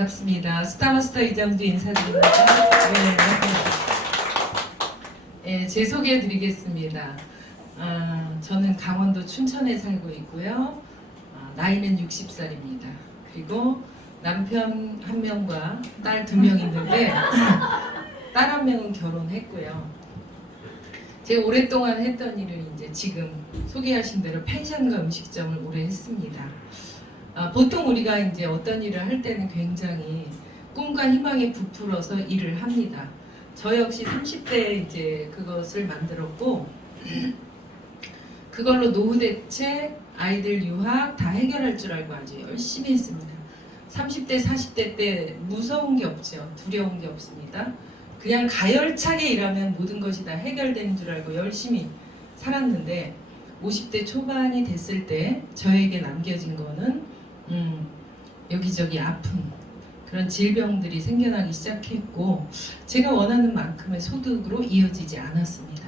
반갑습니다. 스타마스터 이장도 인사드립니다. 제 소개해드리겠습니다. 저는 강원도 춘천에 살고 있고요. 나이는 60살입니다. 그리고 남편 1명과 딸 2명 있는데 딸 1명은 결혼했고요. 제가 오랫동안 했던 일은 이제 지금 소개하신 대로 펜션과 음식점을 오래 했습니다. 보통 우리가 이제 어떤 일을 할 때는 굉장히 꿈과 희망에 부풀어서 일을 합니다. 저 역시 30대에 이제 그것을 만들었고 그걸로 노후 대책, 아이들 유학 다 해결할 줄 알고 아주 열심히 했습니다. 30대, 40대 때 무서운 게 없죠. 두려운 게 없습니다. 그냥 가열차게 일하면 모든 것이 다 해결되는 줄 알고 열심히 살았는데 50대 초반이 됐을 때 저에게 남겨진 거는 여기저기 아픈 그런 질병들이 생겨나기 시작했고 제가 원하는 만큼의 소득으로 이어지지 않았습니다.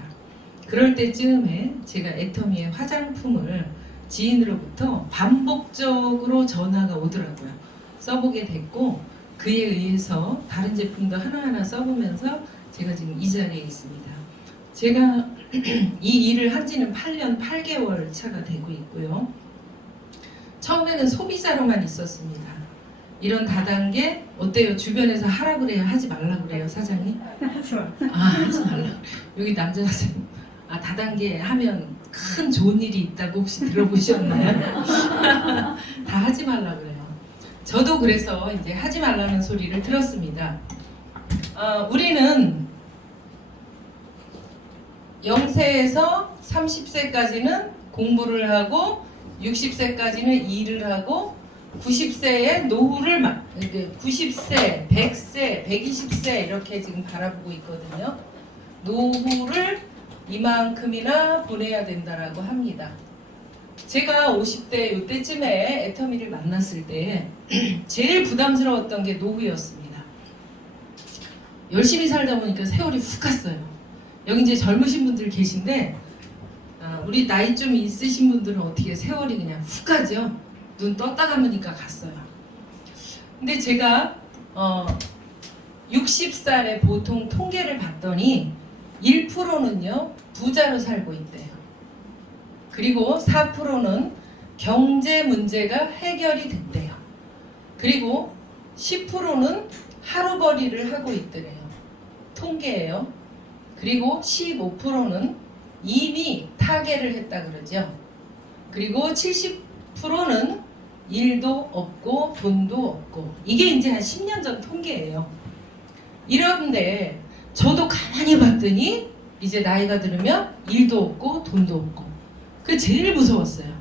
그럴 때쯤에 제가 애터미의 화장품을 지인으로부터 반복적으로 전화가 오더라고요. 써보게 됐고 그에 의해서 다른 제품도 하나하나 써보면서 제가 지금 이 자리에 있습니다. 제가 이 일을 한 지는 8년 8개월 차가 되고 있고요. 처음에는 소비자로만 있었습니다. 이런 다단계 어때요? 주변에서 하라 그래요? 하지 말라 그래요? 사장님? 하지 마. 하지 말라 그래요. 여기 남자 사장님 다단계 하면 큰 좋은 일이 있다고 혹시 들어보셨나요? 다 하지 말라 그래요. 저도 그래서 이제 하지 말라는 소리를 들었습니다. 우리는 0세에서 30세까지는 공부를 하고 60세까지는 일을 하고 90세에 노후를 90세, 100세, 120세 이렇게 지금 바라보고 있거든요. 노후를 이만큼이나 보내야 된다라고 합니다. 제가 50대 이때쯤에 애터미를 만났을 때 제일 부담스러웠던 게 노후였습니다. 열심히 살다 보니까 세월이 훅 갔어요. 여기 이제 젊으신 분들 계신데 우리 나이 좀 있으신 분들은 어떻게 세월이 그냥 훅 가죠? 눈 떴다 감으니까 갔어요. 근데 제가 60살에 보통 통계를 봤더니 1%는요 부자로 살고 있대요. 그리고 4%는 경제 문제가 해결이 됐대요. 그리고 10%는 하루벌이를 하고 있더래요. 통계예요. 그리고 15%는 이미 타계를 했다 그러죠. 그리고 70%는 일도 없고 돈도 없고 이게 이제 한 10년 전 통계예요. 이런데 저도 가만히 봤더니 이제 나이가 들으면 일도 없고 돈도 없고 그게 제일 무서웠어요.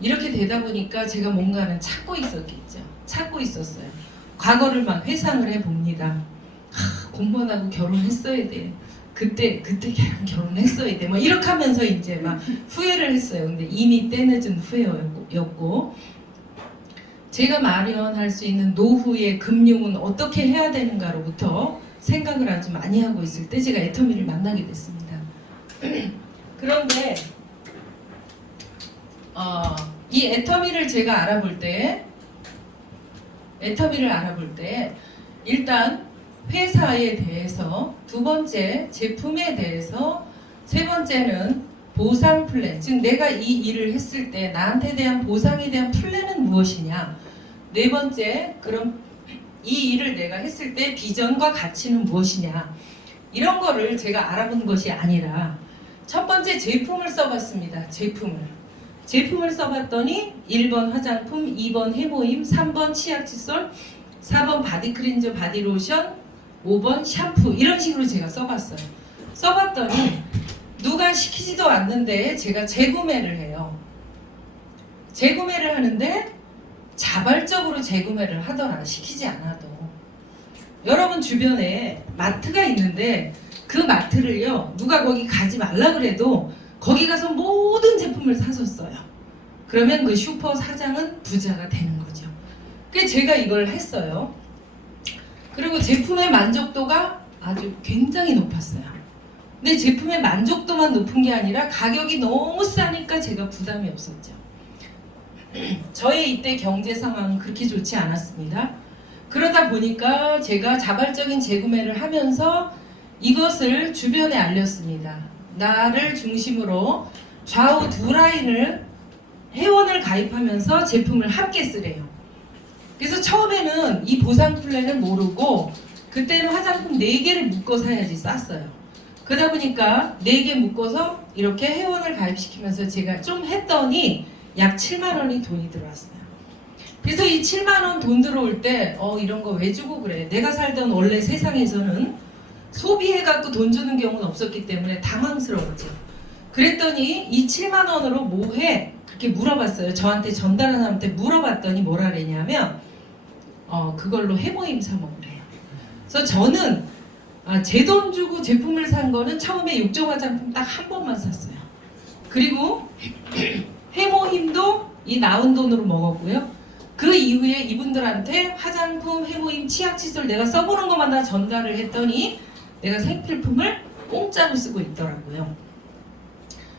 이렇게 되다 보니까 제가 뭔가는 찾고 있었겠죠. 찾고 있었어요. 과거를 막 회상을 해봅니다. 공부 안 하고 결혼했어야 돼. 그때 결혼했어야 돼. 막 이렇게 하면서 이제 막 후회를 했어요. 근데 이미 때늦은 후회였고 제가 마련할 수 있는 노후의 금융은 어떻게 해야 되는가로부터 생각을 아주 많이 하고 있을 때 제가 애터미를 만나게 됐습니다. 그런데 이 애터미를 제가 알아볼 때 일단 회사에 대해서, 두 번째 제품에 대해서, 세 번째는 보상 플랜, 즉 내가 이 일을 했을 때 나한테 대한 보상에 대한 플랜은 무엇이냐, 네 번째 그럼 이 일을 내가 했을 때 비전과 가치는 무엇이냐, 이런 거를 제가 알아본 것이 아니라 첫 번째 제품을 써봤습니다. 제품을 써봤더니 1번 화장품, 2번 해모임, 3번 치약 칫솔, 4번 바디 클린저 바디로션, 5번 샴푸 이런 식으로 제가 써봤어요. 써봤더니 누가 시키지도 않는데 제가 재구매를 해요. 재구매를 하는데 자발적으로 재구매를 하더라. 시키지 않아도. 여러분 주변에 마트가 있는데 그 마트를요 누가 거기 가지 말라 그래도 거기 가서 모든 제품을 사줬어요. 그러면 그 슈퍼 사장은 부자가 되는 거죠. 그래서 제가 이걸 했어요. 그리고 제품의 만족도가 아주 굉장히 높았어요. 근데 제품의 만족도만 높은 게 아니라 가격이 너무 싸니까 제가 부담이 없었죠. 저의 이때 경제 상황은 그렇게 좋지 않았습니다. 그러다 보니까 제가 자발적인 재구매를 하면서 이것을 주변에 알렸습니다. 나를 중심으로 좌우 두 라인을 회원을 가입하면서 제품을 함께 쓰래요. 그래서 처음에는 이 보상 플랜을 모르고 그때는 화장품 4개를 묶어 사야지 쌌어요. 그러다 보니까 4개 묶어서 이렇게 회원을 가입시키면서 제가 좀 했더니 약 7만 원이 돈이 들어왔어요. 그래서 이 7만 원 돈 들어올 때 이런 거 왜 주고 그래? 내가 살던 원래 세상에서는 소비해갖고 돈 주는 경우는 없었기 때문에 당황스러웠죠. 그랬더니 이 7만 원으로 뭐 해? 그렇게 물어봤어요. 저한테 전달한 사람한테 물어봤더니 뭐라 그랬냐면 그걸로 해모임 사 먹으래요. 그래서 저는 제 돈 주고 제품을 산 거는 처음에 육조 화장품 딱 한 번만 샀어요. 그리고 해모임도 이 나온 돈으로 먹었고요. 그 이후에 이분들한테 화장품, 해모임, 치약, 칫솔 내가 써보는 것마다 전달을 했더니 내가 생필품을 공짜로 쓰고 있더라고요.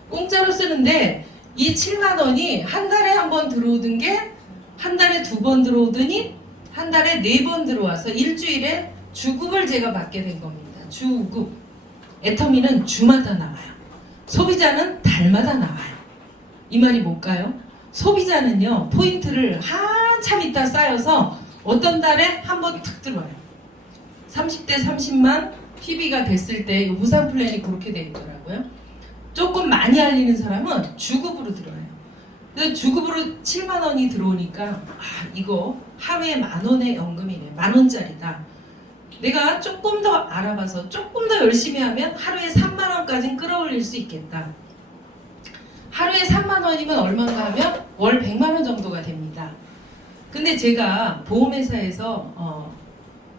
공짜로 쓰는데 이 7만 원이 한 달에 한 번 들어오던 게 한 달에 2번 들어오더니 한 달에 4번 들어와서 일주일에 주급을 제가 받게 된 겁니다. 주급. 애터미는 주마다 나와요. 소비자는 달마다 나와요. 이 말이 뭘까요? 소비자는요, 포인트를 한참 있다 쌓여서 어떤 달에 한 번 툭 들어와요. 30대 30만 PB가 됐을 때 이 보상 플랜이 그렇게 되어 있더라고요. 조금 많이 알리는 사람은 주급으로 들어와요. 그래서 주급으로 7만 원이 들어오니까 이거 하루에 10,000원의 연금이네. 10,000원짜리다. 내가 조금 더 알아봐서 조금 더 열심히 하면 하루에 3만 원까지는 끌어올릴 수 있겠다. 하루에 3만 원이면 얼마인가 하면 월 100만 원 정도가 됩니다. 근데 제가 보험회사에서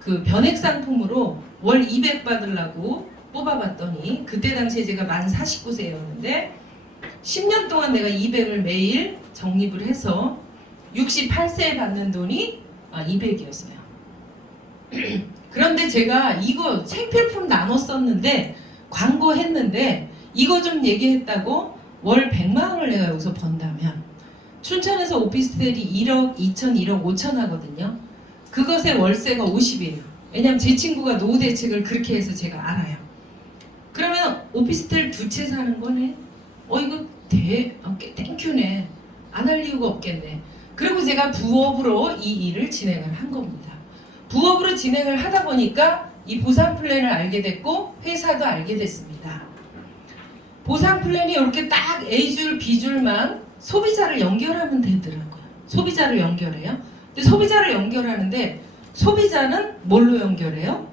그 변액 상품으로 월 200 받으려고 뽑아봤더니 그때 당시에 제가 만 49세였는데 10년 동안 내가 200을 매일 적립을 해서 68세에 받는 돈이 200이었어요. 그런데 제가 이거 생필품 나눠 썼는데 광고했는데 이거 좀 얘기했다고 월 100만 원을 내가 여기서 번다면 춘천에서 오피스텔이 1억 2천, 1억 5천 하거든요. 그것의 월세가 50이에요. 왜냐면 제 친구가 노후 대책을 그렇게 해서 제가 알아요. 그러면 오피스텔 2채 사는 거네. 이거 땡큐네. 안 할 이유가 없겠네. 그리고 제가 부업으로 이 일을 진행을 한 겁니다. 부업으로 진행을 하다 보니까 이 보상 플랜을 알게 됐고 회사도 알게 됐습니다. 보상 플랜이 이렇게 딱 A줄, B줄만 소비자를 연결하면 되더라고요. 소비자를 연결해요. 근데 소비자를 연결하는데 소비자는 뭘로 연결해요?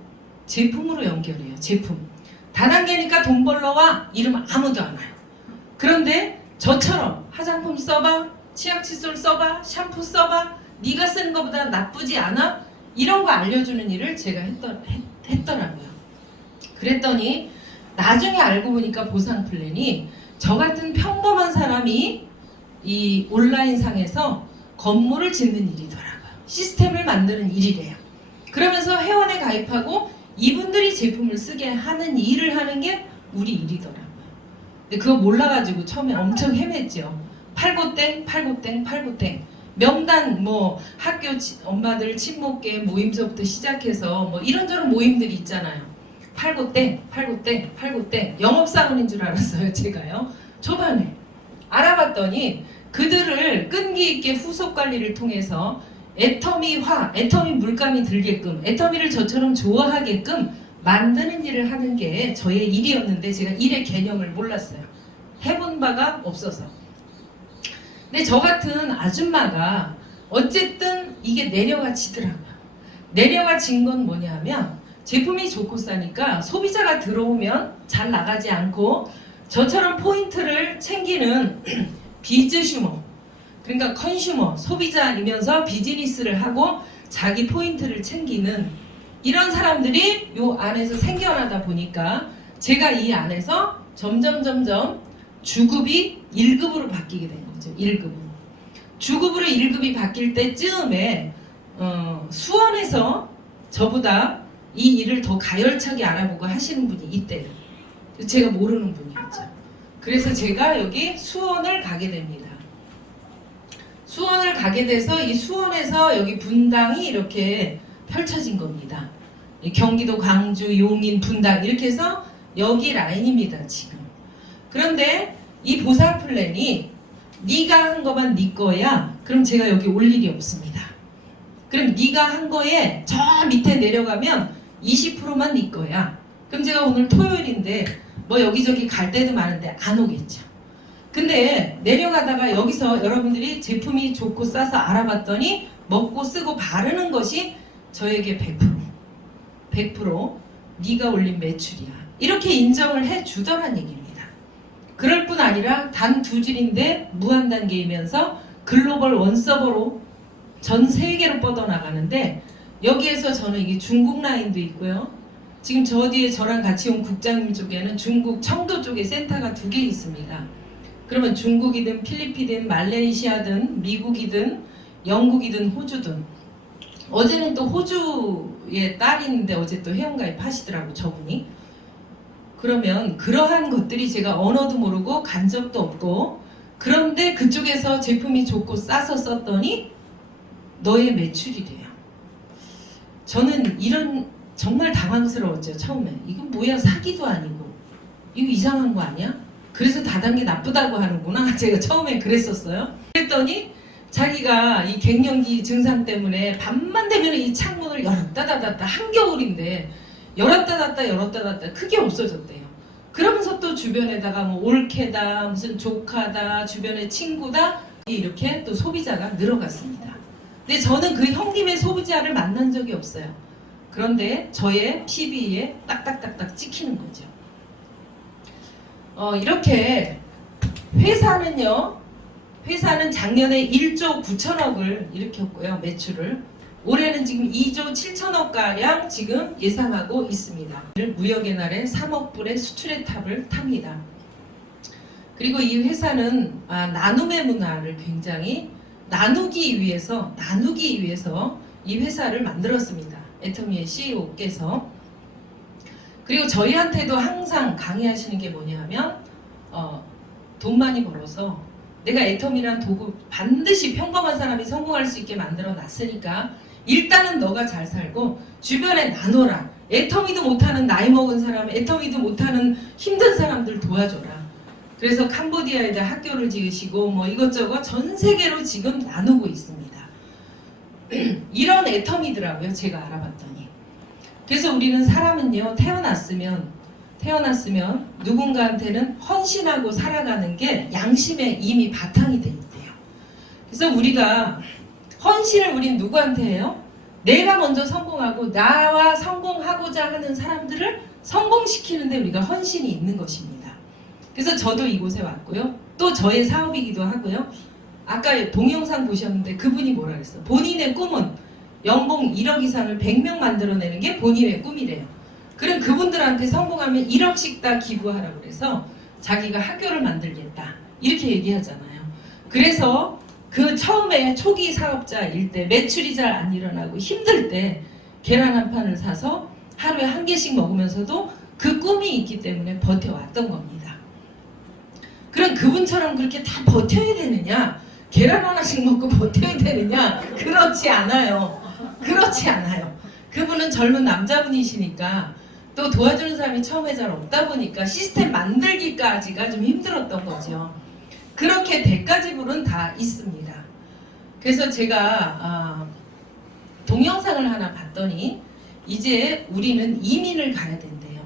제품으로 연결해요. 제품. 다단계니까 돈 벌러 와 이름 아무도 안 와요. 그런데 저처럼 화장품 써봐, 치약 칫솔 써봐, 샴푸 써봐, 네가 쓰는 것보다 나쁘지 않아? 이런 거 알려주는 일을 제가 했더라고요. 그랬더니 나중에 알고 보니까 보상 플랜이 저 같은 평범한 사람이 이 온라인상에서 건물을 짓는 일이더라고요. 시스템을 만드는 일이래요. 그러면서 회원에 가입하고 이분들이 제품을 쓰게 하는 일을 하는 게 우리 일이더라고요. 근데 그거 몰라가지고 처음에 엄청 헤맸죠. 팔고땡, 팔고땡, 팔고땡. 명단 학교 엄마들 친목계 모임서부터 시작해서 이런저런 모임들이 있잖아요. 팔고땡, 팔고땡, 팔고땡. 영업사원인 줄 알았어요, 제가요. 초반에. 알아봤더니 그들을 끈기 있게 후속 관리를 통해서 애터미화, 애터미 물감이 들게끔, 애터미를 저처럼 좋아하게끔 만드는 일을 하는 게 저의 일이었는데 제가 일의 개념을 몰랐어요. 해본 바가 없어서. 근데 저 같은 아줌마가 어쨌든 이게 내려가 지더라고요. 내려가 진 건 뭐냐면 제품이 좋고 싸니까 소비자가 들어오면 잘 나가지 않고 저처럼 포인트를 챙기는 비즈슈머, 그러니까 컨슈머, 소비자이면서 비즈니스를 하고 자기 포인트를 챙기는 이런 사람들이 요 안에서 생겨나다 보니까 제가 이 안에서 점점 주급이 1급으로 바뀌게 된 거죠. 1급으로. 주급으로 1급이 바뀔 때쯤에 수원에서 저보다 이 일을 더 가열차게 알아보고 하시는 분이 있대요. 제가 모르는 분이었죠. 그래서 제가 여기 수원을 가게 됩니다. 수원을 가게 돼서 이 수원에서 여기 분당이 이렇게 펼쳐진 겁니다. 경기도 광주, 용인, 분당 이렇게 해서 여기 라인입니다, 지금. 그런데 이 보상 플랜이 네가 한 거만 네 거야. 그럼 제가 여기 올 일이 없습니다. 그럼 네가 한 거에 저 밑에 내려가면 20%만 네 거야. 그럼 제가 오늘 토요일인데 뭐 여기저기 갈 때도 많은데 안 오겠죠. 근데 내려가다가 여기서 여러분들이 제품이 좋고 싸서 알아봤더니 먹고 쓰고 바르는 것이 저에게 100% 네가 올린 매출이야. 이렇게 인정을 해주더란 얘기입니다. 그럴 뿐 아니라 단 2줄인데 무한단계이면서 글로벌 원서버로 전 세계로 뻗어나가는데 여기에서 저는 이게 중국 라인도 있고요. 지금 저 뒤에 저랑 같이 온 국장님 쪽에는 중국 청도 쪽에 센터가 2개 있습니다. 그러면 중국이든 필리핀이든 말레이시아든 미국이든 영국이든 호주든 어제는 또 호주의 딸이 있는데 어제 또 회원가입 하시더라고 저분이. 그러면 그러한 것들이 제가 언어도 모르고 간 적도 없고 그런데 그쪽에서 제품이 좋고 싸서 썼더니 너의 매출이래요. 저는 이런 정말 당황스러웠죠 처음에. 이건 뭐야 사기도 아니고 이거 이상한 거 아니야? 그래서 다단계 나쁘다고 하는구나. 제가 처음에 그랬었어요. 그랬더니 자기가 이 갱년기 증상 때문에 밤만 되면 이 창문을 열었다 닫았다 한겨울인데 열었다 닫았다 크게 없어졌대요. 그러면서 또 주변에다가 뭐 올케다 무슨 조카다 주변의 친구다 이렇게 또 소비자가 늘어갔습니다. 근데 저는 그 형님의 소비자를 만난 적이 없어요. 그런데 저의 PB에 딱딱딱딱 찍히는 거죠. 이렇게 회사는 작년에 1조 9천억을 일으켰고요. 매출을. 올해는 지금 2조 7천억 가량 지금 예상하고 있습니다. 무역의 날에 3억 불의 수출의 탑을 탑니다. 그리고 이 회사는 나눔의 문화를 굉장히 나누기 위해서 이 회사를 만들었습니다. 애터미의 CEO께서. 그리고 저희한테도 항상 강의하시는 게 뭐냐면 돈 많이 벌어서 내가 애터미란 도구 반드시 평범한 사람이 성공할 수 있게 만들어 놨으니까 일단은 너가 잘 살고 주변에 나눠라. 애터미도 못하는 나이 먹은 사람, 애터미도 못하는 힘든 사람들 도와줘라. 그래서 캄보디아에다 학교를 지으시고 뭐 이것저것 전 세계로 지금 나누고 있습니다. 이런 애터미더라고요. 제가 알아봤더니. 그래서 우리는 사람은요 태어났으면 누군가한테는 헌신하고 살아가는 게 양심에 이미 바탕이 돼 있대요. 그래서 우리가 헌신을 우린 누구한테 해요? 내가 먼저 성공하고 나와 성공하고자 하는 사람들을 성공시키는데 우리가 헌신이 있는 것입니다. 그래서 저도 이곳에 왔고요. 또 저의 사업이기도 하고요. 아까 동영상 보셨는데 그분이 뭐라 그랬어요? 본인의 꿈은 연봉 1억 이상을 100명 만들어내는 게 본인의 꿈이래요. 그럼 그분들한테 성공하면 1억씩 다 기부하라고 그래서 자기가 학교를 만들겠다 이렇게 얘기하잖아요. 그래서 그 처음에 초기 사업자일 때 매출이 잘 안 일어나고 힘들 때 계란 한 판을 사서 하루에 1개씩 먹으면서도 그 꿈이 있기 때문에 버텨왔던 겁니다. 그럼 그분처럼 그렇게 다 버텨야 되느냐? 계란 하나씩 먹고 버텨야 되느냐? 그렇지 않아요. 그렇지 않아요. 그분은 젊은 남자분이시니까 또 도와주는 사람이 처음에 잘 없다 보니까 시스템 만들기까지가 좀 힘들었던 거죠. 그렇게 대가지불은 다 있습니다. 그래서 제가 동영상을 하나 봤더니 이제 우리는 이민을 가야 된대요.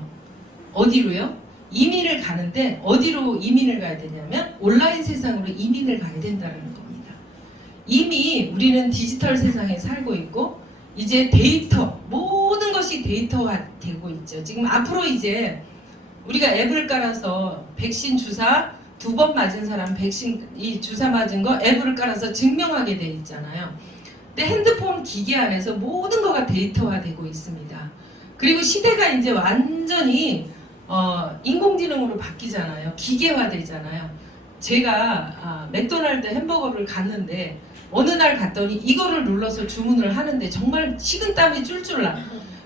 어디로요? 이민을 가는데 어디로 이민을 가야 되냐면 온라인 세상으로 이민을 가야 된다는 겁니다. 이미 우리는 디지털 세상에 살고 있고 이제 데이터, 모든 것이 데이터화 되고 있죠. 지금 앞으로 이제 우리가 앱을 깔아서 백신 주사 2번 맞은 사람 백신 이 주사 맞은 거 앱을 깔아서 증명하게 돼 있잖아요. 근데 핸드폰 기계 안에서 모든 거가 데이터화 되고 있습니다. 그리고 시대가 이제 완전히 인공지능으로 바뀌잖아요. 기계화 되잖아요. 제가 맥도날드 햄버거를 갔는데 어느 날 갔더니 이거를 눌러서 주문을 하는데 정말 식은땀이 쫄쫄 나.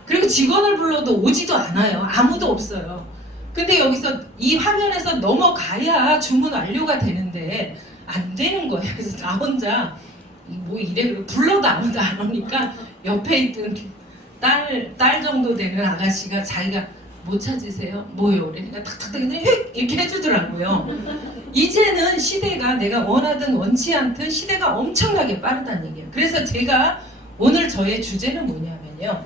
그리고 직원을 불러도 오지도 않아요. 아무도 없어요. 근데 여기서 이 화면에서 넘어가야 주문 완료가 되는데 안 되는 거예요. 그래서 나 혼자 뭐 이래 불러도 아무도 안 오니까 옆에 있던 딸 정도 되는 아가씨가 자기가 뭐 찾으세요? 뭐요? 그러니까 탁탁탁 그냥 이렇게 해주더라고요. 이제는 시대가 내가 원하든 원치 않든 시대가 엄청나게 빠르다는 얘기예요. 그래서 제가 오늘 저의 주제는 뭐냐면요.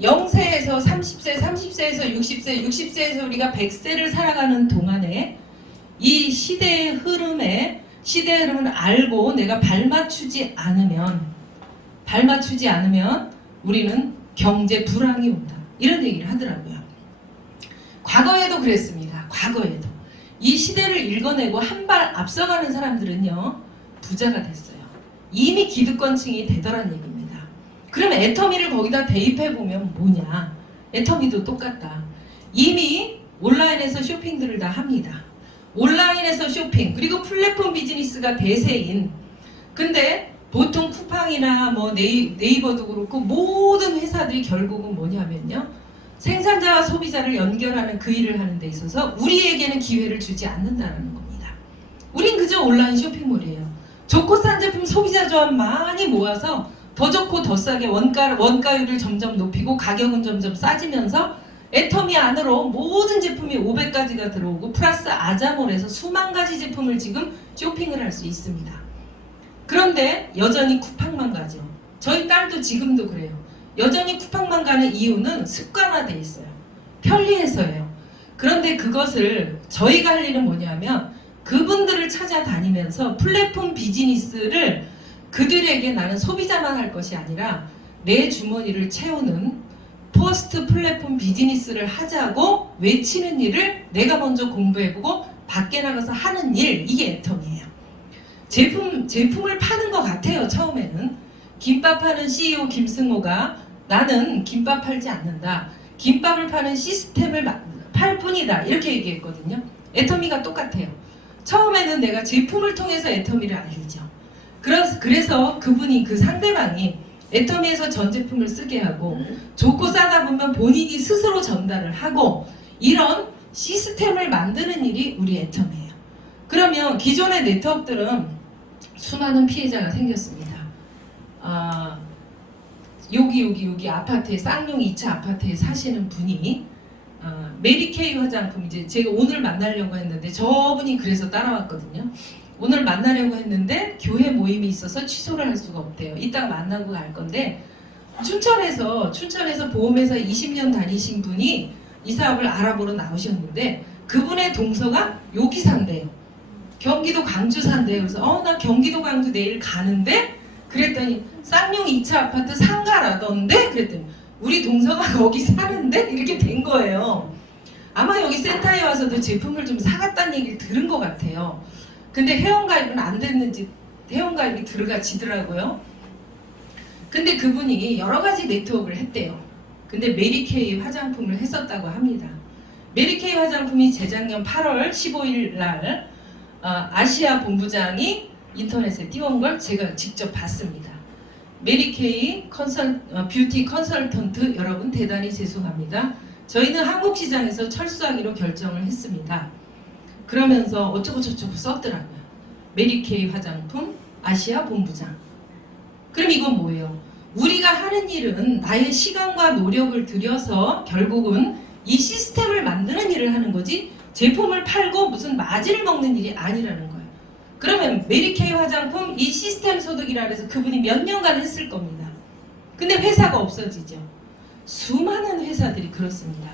0세에서 30세, 30세에서 60세, 60세에서 우리가 100세를 살아가는 동안에 이 시대의 흐름을 알고 내가 발맞추지 않으면 우리는 경제 불황이 온다. 이런 얘기를 하더라고요. 과거에도 그랬습니다. 과거에도. 이 시대를 읽어내고 한 발 앞서가는 사람들은요. 부자가 됐어요. 이미 기득권층이 되더란 얘기입니다. 그럼 애터미를 거기다 대입해보면 뭐냐. 애터미도 똑같다. 이미 온라인에서 쇼핑들을 다 합니다. 온라인에서 쇼핑 그리고 플랫폼 비즈니스가 대세인 근데 보통 쿠팡이나 뭐 네이버도 그렇고 모든 회사들이 결국은 뭐냐면요. 생산자와 소비자를 연결하는 그 일을 하는 데 있어서 우리에게는 기회를 주지 않는다는 겁니다. 우린 그저 온라인 쇼핑몰이에요. 좋고 싼 제품 소비자 조합 많이 모아서 더 좋고 더 싸게 원가율을 점점 높이고 가격은 점점 싸지면서 애터미 안으로 모든 제품이 500가지가 들어오고 플러스 아자몰에서 수만 가지 제품을 지금 쇼핑을 할 수 있습니다. 그런데 여전히 쿠팡만 가죠. 저희 딸도 지금도 그래요. 여전히 쿠팡만 가는 이유는 습관화돼 있어요. 편리해서예요. 그런데 그것을 저희가 할 일은 뭐냐면 그분들을 찾아다니면서 플랫폼 비즈니스를 그들에게 나는 소비자만 할 것이 아니라 내 주머니를 채우는 포스트 플랫폼 비즈니스를 하자고 외치는 일을 내가 먼저 공부해보고 밖에 나가서 하는 일, 이게 애터미예요. 제품을 파는 것 같아요. 처음에는 김밥 파는 CEO 김승호가 나는 김밥 팔지 않는다. 김밥을 파는 시스템을 팔 뿐이다. 이렇게 얘기했거든요. 애터미가 똑같아요. 처음에는 내가 제품을 통해서 애터미를 알리죠. 그래서 그분이 그 상대방이 애터미에서 전 제품을 쓰게 하고 좋고 싸다 보면 본인이 스스로 전달을 하고 이런 시스템을 만드는 일이 우리 애터미예요. 그러면 기존의 네트워크들은 수많은 피해자가 생겼습니다. 여기 아파트에 쌍용 2차 아파트에 사시는 분이 메리케이 화장품 이제 제가 오늘 만나려고 했는데 저분이 그래서 따라왔거든요. 오늘 만나려고 했는데 교회 모임이 있어서 취소를 할 수가 없대요. 이따가 만나고 갈 건데 춘천에서 보험회사 20년 다니신 분이 이 사업을 알아보러 나오셨는데 그분의 동서가 여기 산대요. 경기도 광주 산대요. 그래서 나 경기도 광주 내일 가는데 그랬더니 쌍용 2차 아파트 상가라던데 그랬더니 우리 동서가 거기 사는데 이렇게 된 거예요. 아마 여기 센터에 와서도 제품을 좀 사갔다는 얘기를 들은 것 같아요. 근데 회원가입은 안 됐는지 회원가입이 들어가지더라고요. 근데 그분이 여러 가지 네트워크를 했대요. 근데 메리케이 화장품을 했었다고 합니다. 메리케이 화장품이 재작년 8월 15일 날 아시아 본부장이 인터넷에 띄운 걸 제가 직접 봤습니다. 메리케이 뷰티 컨설턴트 여러분 대단히 죄송합니다. 저희는 한국 시장에서 철수하기로 결정을 했습니다. 그러면서 어쩌고저쩌고 썼더라고요. 메리케이 화장품 아시아 본부장. 그럼 이건 뭐예요? 우리가 하는 일은 나의 시간과 노력을 들여서 결국은 이 시스템을 만드는 일을 하는 거지 제품을 팔고 무슨 마진을 먹는 일이 아니라는 거예요. 그러면 메리케이 화장품 이 시스템 소득이라 해서 그분이 몇 년간 했을 겁니다. 근데 회사가 없어지죠. 수많은 회사들이 그렇습니다.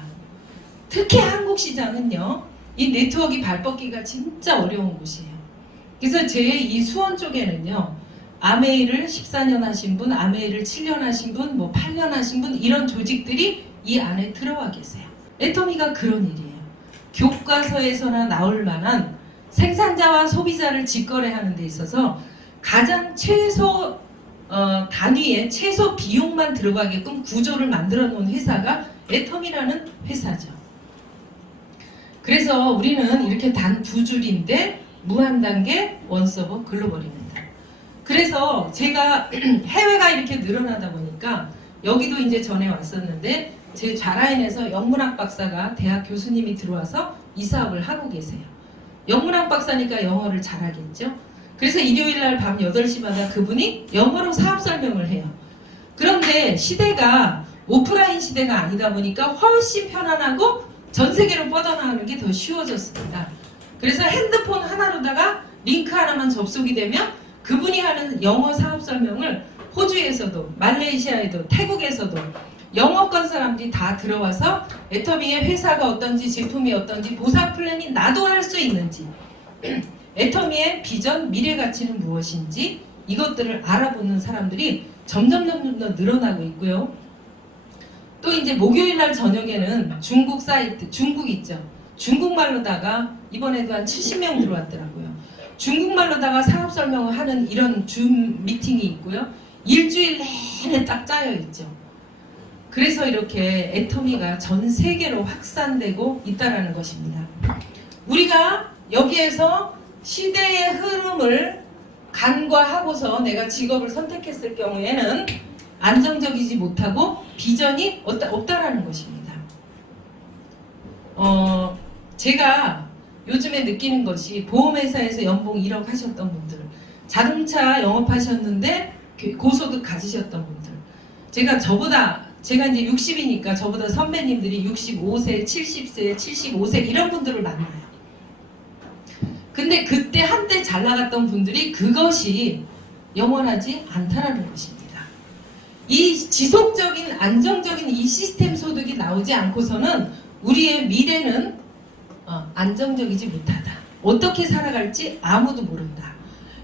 특히 한국 시장은요. 이 네트워크 발벗기가 진짜 어려운 곳이에요. 그래서 제 이 수원 쪽에는요. 아메이를 14년 하신 분, 아메이를 7년 하신 분, 뭐 8년 하신 분 이런 조직들이 이 안에 들어와 계세요. 애터미가 그런 일이에요. 교과서에서나 나올 만한 생산자와 소비자를 직거래하는 데 있어서 가장 최소 단위의 최소 비용만 들어가게끔 구조를 만들어 놓은 회사가 애터미라는 회사죠. 그래서 우리는 이렇게 단 두 줄인데 무한단계 원서버 글로벌입니다. 그래서 제가 해외가 이렇게 늘어나다 보니까 여기도 이제 전에 왔었는데 제 좌라인에서 영문학 박사가 대학 교수님이 들어와서 이 사업을 하고 계세요. 영문학 박사니까 영어를 잘하겠죠. 그래서 일요일날 밤 8시마다 그분이 영어로 사업 설명을 해요. 그런데 시대가 오프라인 시대가 아니다 보니까 훨씬 편안하고 전 세계로 뻗어나가는 게 더 쉬워졌습니다. 그래서 핸드폰 하나로다가 링크 하나만 접속이 되면 그분이 하는 영어 사업 설명을 호주에서도 말레이시아에도 태국에서도 영어권 사람들이 다 들어와서 애터미의 회사가 어떤지 제품이 어떤지 보상 플랜이 나도 할 수 있는지 애터미의 비전 미래 가치는 무엇인지 이것들을 알아보는 사람들이 점점 더 늘어나고 있고요. 또 이제 목요일날 저녁에는 중국 사이트 중국 있죠. 중국말로다가 이번에도 한 70명 들어왔더라고요. 중국말로다가 사업 설명을 하는 이런 줌 미팅이 있고요. 일주일 내내 딱 짜여 있죠. 그래서 이렇게 애터미가 전 세계로 확산되고 있다는 것입니다. 우리가 여기에서 시대의 흐름을 간과하고서 내가 직업을 선택했을 경우에는 안정적이지 못하고 비전이 없다라는 것입니다. 제가 요즘에 느끼는 것이 보험회사에서 연봉 1억 하셨던 분들, 자동차 영업하셨는데 고소득 가지셨던 분들, 제가 이제 60이니까 저보다 선배님들이 65세, 70세, 75세 이런 분들을 만나요. 근데 그때 한때 잘 나갔던 분들이 그것이 영원하지 않다라는 것입니다. 이 지속적인 안정적인 이 시스템 소득이 나오지 않고서는 우리의 미래는 안정적이지 못하다. 어떻게 살아갈지 아무도 모른다.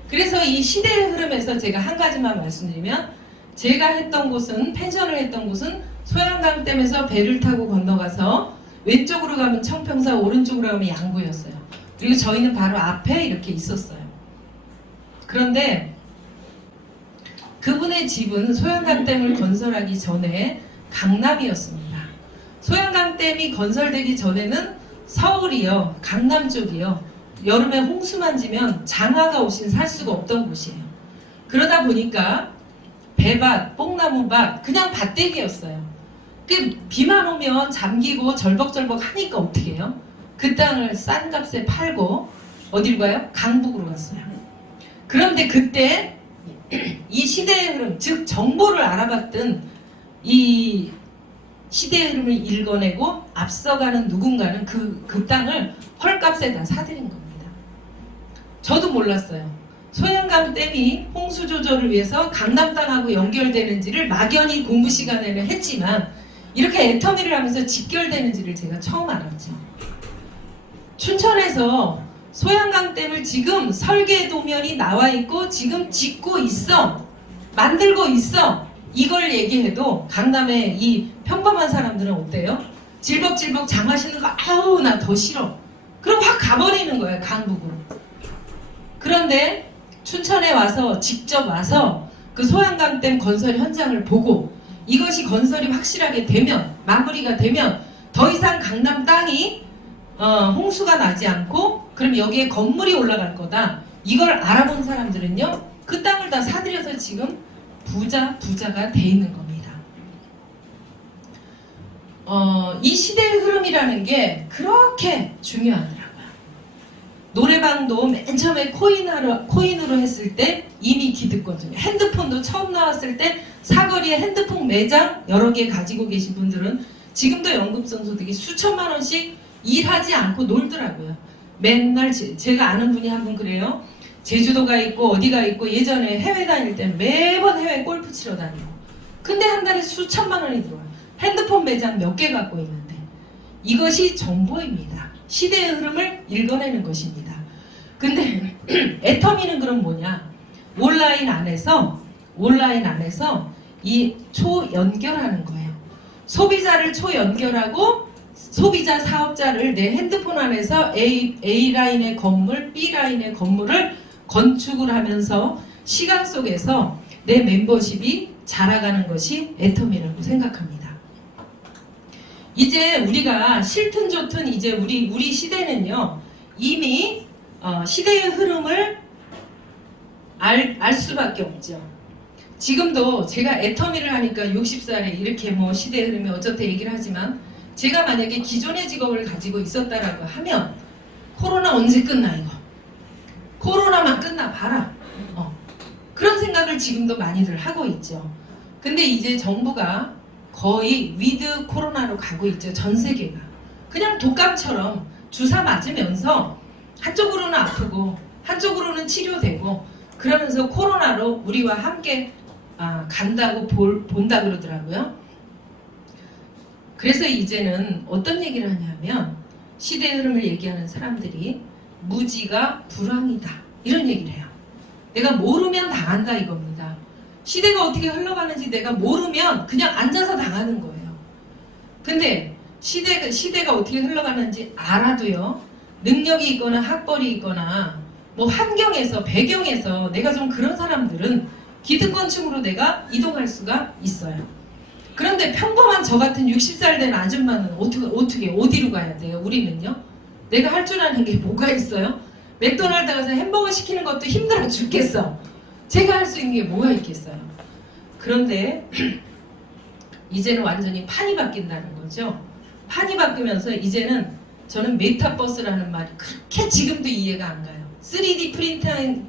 그래서 이 시대의 흐름에서 제가 한 가지만 말씀드리면 제가 했던 곳은 펜션을 했던 곳은 소양강댐에서 배를 타고 건너가서 왼쪽으로 가면 청평사 오른쪽으로 가면 양구였어요. 그리고 저희는 바로 앞에 이렇게 있었어요. 그런데 그분의 집은 소양강댐을 건설하기 전에 강남이었습니다. 소양강댐이 건설되기 전에는 서울이요, 강남 쪽이요. 여름에 홍수만 지면 장화가 오신 살 수가 없던 곳이에요. 그러다 보니까 배밭, 뽕나무밭, 그냥 밭대기였어요. 비만 오면 잠기고 절벅절벅 하니까 어떻게 해요? 그 땅을 싼 값에 팔고 어디로 가요? 강북으로 갔어요. 그런데 그때 이 시대의 흐름, 즉 정보를 알아봤던 이 시대의 흐름을 읽어내고 앞서가는 누군가는 그 땅을 헐값에 다 사들인 겁니다. 저도 몰랐어요. 소양강 댐이 홍수 조절을 위해서 강남 땅하고 연결되는지를 막연히 공부 시간에는 했지만 이렇게 애터미를 하면서 직결되는지를 제가 처음 알았죠. 춘천에서 소양강 댐을 지금 설계 도면이 나와 있고 지금 짓고 있어, 만들고 있어, 이걸 얘기해도 강남의 이 평범한 사람들은 어때요? 질벅질벅 장화 신는 거 아우 나 더 싫어. 그럼 확 가버리는 거예요, 강북으로. 그런데 춘천에 와서 직접 와서 그 소양강댐 건설 현장을 보고 이것이 건설이 확실하게 되면, 마무리가 되면 더 이상 강남 땅이 홍수가 나지 않고 그럼 여기에 건물이 올라갈 거다. 이걸 알아본 사람들은요, 그 땅을 다 사들여서 지금 부자가 돼 있는 겁니다. 이 시대의 흐름이라는 게 그렇게 중요하더라고요. 노래방도 맨 처음에 코인으로 했을 때 이미 기득권중에, 핸드폰도 처음 나왔을 때 사거리에 핸드폰 매장 여러 개 가지고 계신 분들은 지금도 연금성 소득이 수천만 원씩 일하지 않고 놀더라고요. 맨날 제가 아는 분이 한 분 그래요. 제주도가 있고 어디가 있고 예전에 해외 다닐 때 매번 해외 골프 치러 다니고, 근데 한 달에 수천만 원이 들어와요. 핸드폰 매장 몇 개 갖고 있는데. 이것이 정보입니다. 시대의 흐름을 읽어내는 것입니다. 근데 애터미는 그럼 뭐냐? 온라인 안에서 이 초연결하는 거예요. 소비자를 초연결하고 소비자 사업자를 내 핸드폰 안에서 A라인의 건물, B라인의 건물을 건축을 하면서 시간 속에서 내 멤버십이 자라가는 것이 애터미라고 생각합니다. 이제 우리가 싫든 좋든 이제 우리 시대는요, 이미 시대의 흐름을 알 수밖에 없죠. 지금도 제가 애터미를 하니까 60살에 이렇게 뭐 시대의 흐름이 어쩌다 얘기를 하지만, 제가 만약에 기존의 직업을 가지고 있었다라고 하면 코로나 언제 끝나 이거? 코로나만 끝나 봐라. 그런 생각을 지금도 많이들 하고 있죠. 근데 이제 정부가 거의 위드 코로나로 가고 있죠. 전 세계가. 그냥 독감처럼 주사 맞으면서 한쪽으로는 아프고 한쪽으로는 치료되고 그러면서 코로나로 우리와 함께 간다고 본다 그러더라고요. 그래서 이제는 어떤 얘기를 하냐면 시대 흐름을 얘기하는 사람들이 무지가 불황이다 이런 얘기를 해요. 내가 모르면 당한다 이겁니다. 시대가 어떻게 흘러가는지 내가 모르면 그냥 앉아서 당하는 거예요. 근데 시대가 어떻게 흘러가는지 알아도요. 능력이 있거나 학벌이 있거나 뭐 환경에서 배경에서 내가 좀 그런 사람들은 기득권층으로 내가 이동할 수가 있어요. 그런데 평범한 저 같은 60살 된 아줌마는 어떻게 어디로 가야 돼요? 우리는요. 내가 할 줄 아는 게 뭐가 있어요? 맥도날드 가서 햄버거 시키는 것도 힘들어 죽겠어. 제가 할 수 있는 게 뭐가 있겠어요? 그런데 이제는 완전히 판이 바뀐다는 거죠. 판이 바뀌면서 이제는 저는 메타버스라는 말이 그렇게 지금도 이해가 안 가요. 3D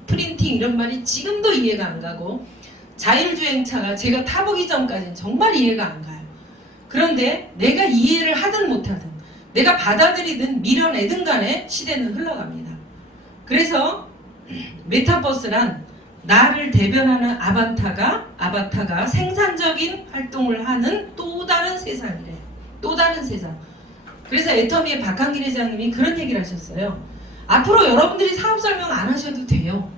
프린팅 이런 말이 지금도 이해가 안 가고 자율주행차가 제가 타보기 전까지는 정말 이해가 안 가요. 그런데 내가 이해를 하든 못하든 내가 받아들이든 밀어내든 간에 시대는 흘러갑니다. 그래서 메타버스란 나를 대변하는 아바타가 생산적인 활동을 하는 또 다른 세상이래. 또 다른 세상. 그래서 애터미의 박한길 회장님이 그런 얘기를 하셨어요. 앞으로 여러분들이 사업 설명 안 하셔도 돼요.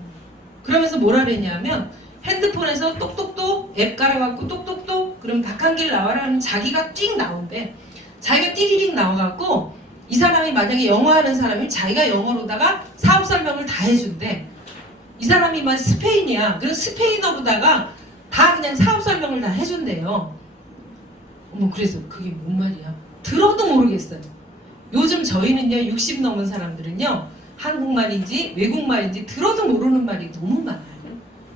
그러면서 뭐라 그랬냐면 핸드폰에서 똑똑똑 앱 깔아갖고 똑똑똑 그럼 박한길 나와라 하면 자기가 띵 나온대. 자기가 띠리릭 나와갖고 이 사람이 만약에 영어 하는 사람이 자기가 영어로다가 사업 설명을 다 해준대. 이 사람이 막 스페인이야. 그래서 스페인어로다가 다 그냥 사업 설명을 다 해준대요. 그래서 그게 뭔 말이야? 들어도 모르겠어요. 요즘 저희는요 60 넘은 사람들은요 한국말인지 외국말인지 들어도 모르는 말이 너무 많아요.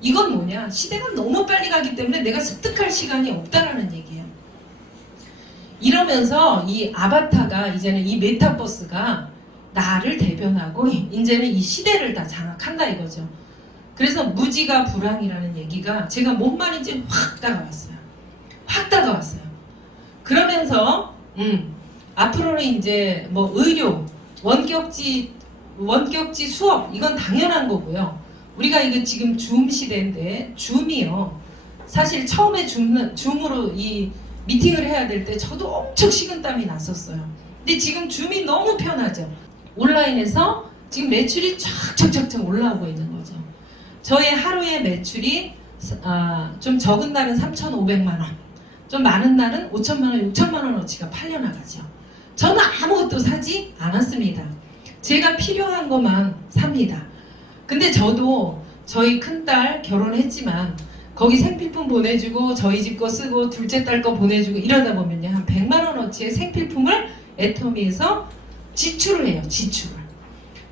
이건 뭐냐? 시대가 너무 빨리 가기 때문에 내가 습득할 시간이 없다라는 얘기예요. 이러면서 이 아바타가 이제는 이 메타버스가 나를 대변하고 이제는 이 시대를 다 장악한다 이거죠. 그래서 무지가 불황이라는 얘기가 제가 뭔 말인지 확 다가왔어요. 확 다가왔어요. 그러면서 앞으로는 이제 뭐 의료, 원격지 수업 이건 당연한 거고요. 우리가 이거 지금 줌 시대인데 줌이요. 사실 처음에 줌으로 이 미팅을 해야 될 때 저도 엄청 식은땀이 났었어요. 근데 지금 줌이 너무 편하죠. 온라인에서 지금 매출이 쫙쫙쫙 올라오고 있는 거죠. 저의 하루의 매출이 좀 적은 날은 3,500만 원, 좀 많은 날은 5천만 원, 6천만 원어치가 팔려나가죠. 저는 아무것도 사지 않았습니다. 제가 필요한 것만 삽니다. 근데 저도 저희 큰딸 결혼했지만 거기 생필품 보내주고 저희 집 거 쓰고 둘째 딸 거 보내주고 이러다 보면요 한 100만 원어치의 생필품을 애터미에서 지출을 해요. 지출을.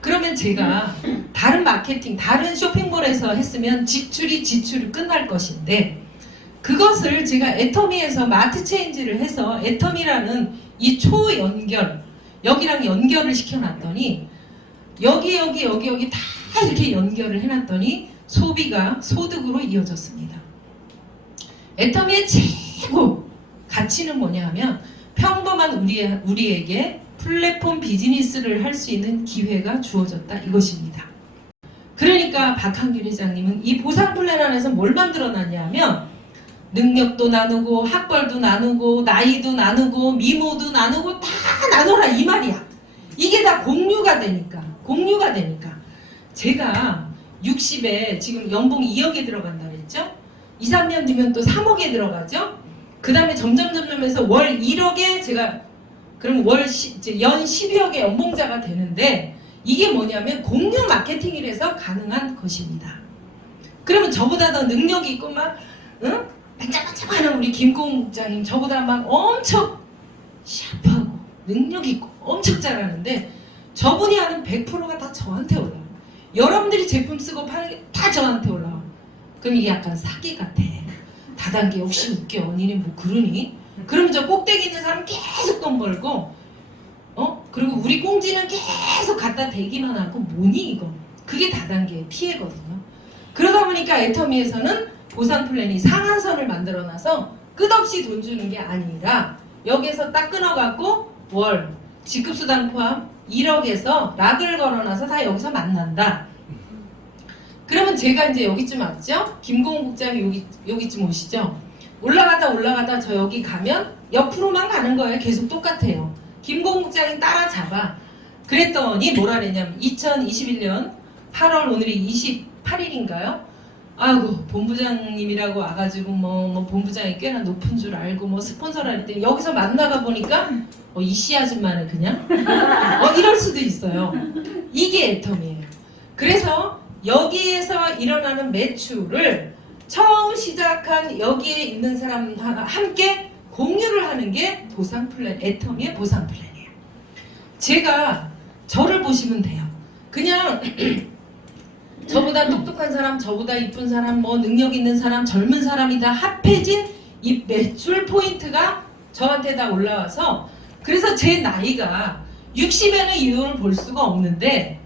그러면 제가 다른 마케팅, 다른 쇼핑몰에서 했으면 지출이 끝날 것인데 그것을 제가 애터미에서 마트 체인지를 해서 애터미라는 이 초연결 여기랑 연결을 시켜놨더니 여기 다 이렇게 연결을 해놨더니 소비가 소득으로 이어졌습니다. 애터미의 최고 가치는 뭐냐 하면 평범한 우리에게 플랫폼 비즈니스를 할 수 있는 기회가 주어졌다 이것입니다. 그러니까 박한길 회장님은 이 보상 플랜 안에서 뭘 만들어놨냐 하면 능력도 나누고 학벌도 나누고 나이도 나누고 미모도 나누고 다 나눠라 이 말이야. 이게 다 공유가 되니까 제가 60에 지금 연봉 2억에 들어간다 그랬죠? 2, 3년 뒤면 또 3억에 들어가죠? 그 다음에 점점 해서 월 1억에 제가 그럼 연 12억의 연봉자가 되는데 이게 뭐냐면 공유 마케팅이라서 가능한 것입니다. 그러면 저보다 더 능력이 있고 막 반짝반짝하는 우리 김공장님 저보다 막 엄청 샤프하고 능력 있고 엄청 잘하는데 저분이 하는 100%가 다 저한테 올라와요. 여러분들이 제품 쓰고 파는 게 다 저한테 올라와. 그럼 이게 약간 사기 같아. 다단계 역시 웃겨. 니네 뭐 그러니? 그러면 저 꼭대기 있는 사람 계속 돈 벌고 그리고 우리 꽁지는 계속 갖다 대기만 하고 뭐니 이거? 그게 다단계의 피해거든요. 그러다 보니까 애터미에서는 보상 플랜이 상한선을 만들어놔서 끝없이 돈 주는 게 아니라 여기에서 딱 끊어갖고 월 직급수당 포함 1억에서 락을 걸어놔서 다 여기서 만난다. 그러면 제가 이제 여기쯤 왔죠? 김고은 국장이 여기쯤 오시죠? 올라가다 저 여기 가면 옆으로만 가는 거예요. 계속 똑같아요. 김고은 국장이 따라잡아. 그랬더니 뭐라 그랬냐면 2021년 8월 오늘이 28일인가요? 아이고 본부장님이라고 와가지고 뭐 본부장이 꽤나 높은 줄 알고 뭐 스폰서를 할 때 여기서 만나가 보니까 이씨 아줌마는 그냥 이럴 수도 있어요. 이게 애텀이에요. 그래서 여기에서 일어나는 매출을 처음 시작한 여기에 있는 사람과 함께 공유를 하는 게 보상 플랜, 애터미의 보상 플랜이에요. 제가 저를 보시면 돼요. 그냥 저보다 똑똑한 사람, 저보다 이쁜 사람, 뭐 능력 있는 사람, 젊은 사람이 다 합해진 이 매출 포인트가 저한테 다 올라와서 그래서 제 나이가 60에는 이 돈을 볼 수가 없는데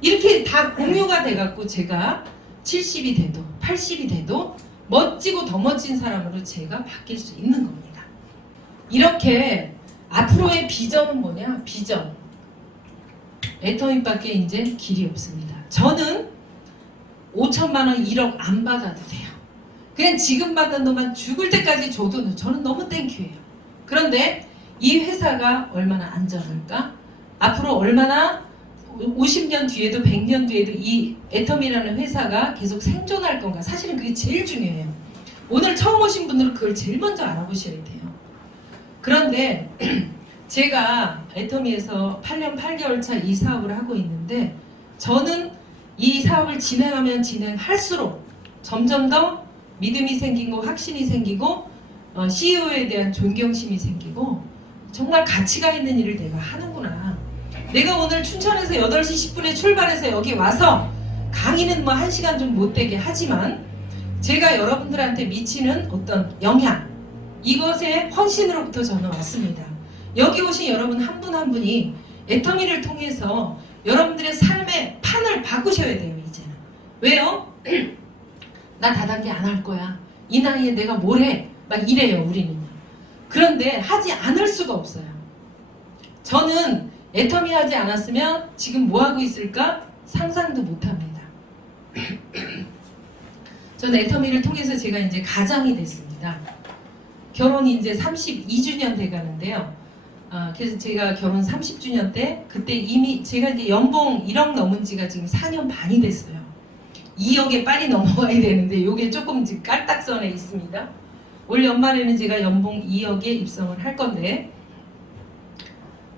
이렇게 다 공유가 돼갖고 제가 70이 돼도 80이 돼도 멋지고 더 멋진 사람으로 제가 바뀔 수 있는 겁니다. 이렇게 앞으로의 비전은 뭐냐? 비전. 애터미밖에 이제 길이 없습니다. 저는 5천만 원, 1억 안 받아도 돼요. 그냥 지금 받는 놈만 죽을 때까지 줘도 저는 너무 땡큐예요. 그런데 이 회사가 얼마나 안전할까? 앞으로 얼마나 50년 뒤에도 100년 뒤에도 이 애터미라는 회사가 계속 생존할 건가? 사실은 그게 제일 중요해요. 오늘 처음 오신 분들은 그걸 제일 먼저 알아보셔야 돼요. 그런데 제가 애터미에서 8년 8개월 차 이 사업을 하고 있는데 저는 이 사업을 진행하면 진행할수록 점점 더 믿음이 생기고 확신이 생기고 CEO에 대한 존경심이 생기고 정말 가치가 있는 일을 내가 하는구나. 내가 오늘 춘천에서 8시 10분에 출발해서 여기 와서 강의는 뭐 1시간 좀 못되게 하지만 제가 여러분들한테 미치는 어떤 영향 이것의 헌신으로부터 저는 왔습니다. 여기 오신 여러분 한 분 한 분이 애터미를 통해서 여러분들의 삶의 판을 바꾸셔야 돼요. 이제는. 왜요? 나 다단계 안 할 거야. 이 나이에 내가 뭘 해? 막 이래요. 우리는. 그런데 하지 않을 수가 없어요. 저는 애터미 하지 않았으면 지금 뭐 하고 있을까? 상상도 못합니다. 저는 애터미를 통해서 제가 이제 가장이 됐습니다. 결혼이 이제 32주년 돼가는데요. 그래서 제가 결혼 30주년 때 그때 이미 제가 이제 연봉 1억 넘은 지가 지금 4년 반이 됐어요. 2억에 빨리 넘어가야 되는데 이게 조금 지금 깔딱선에 있습니다. 올 연말에는 제가 연봉 2억에 입성을 할 건데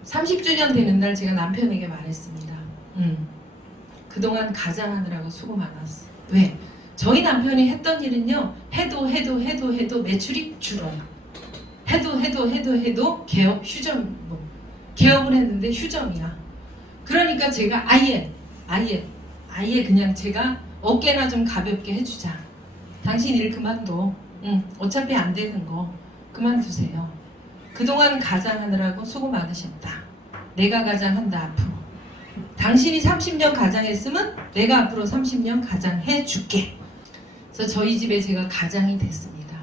30주년 되는 날 제가 남편에게 말했습니다. 그동안 가장하느라고 수고 많았어. 왜? 저희 남편이 했던 일은요. 해도 매출이 줄어요. 해도 개업 휴점 개업을 했는데 휴점이야. 그러니까 제가 아예 그냥 제가 어깨나 좀 가볍게 해주자. 당신 일 그만둬. 어차피 안 되는 거 그만두세요. 그동안 가장하느라고 수고 많으셨다. 내가 가장한다 앞으로. 당신이 30년 가장했으면 내가 앞으로 30년 가장해줄게. 그래서 저희 집에 제가 가장이 됐습니다.